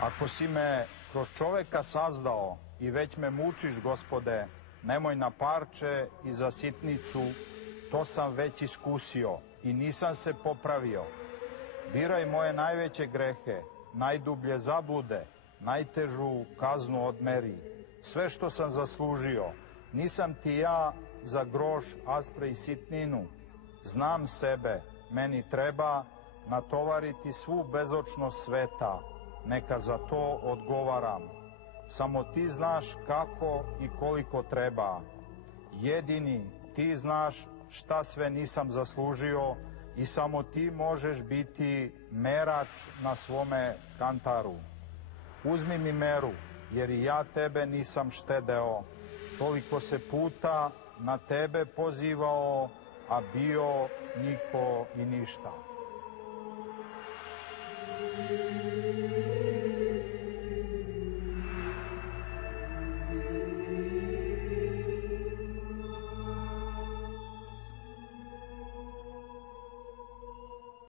Ako si me kroz čoveka sazdao i već me mučiš, Gospode, nemoj na parče i za sitnicu, to sam već iskusio i nisam se popravio. Biraj moje najveće grehe, najdublje zablude, najtežu kaznu odmeri. Sve što sam zaslužio, nisam ti ja za groš, aspre i sitninu. Znam sebe, meni treba natovariti svu bezočnost sveta, neka za to odgovaram. Samo ti znaš kako i koliko treba. Jedini ti znaš šta sve nisam zaslužio i samo ti možeš biti merač na svome kantaru. Uzmi mi meru, jer i ja tebe nisam štedeo. Toliko se puta na tebe pozivao, a bio niko i ništa.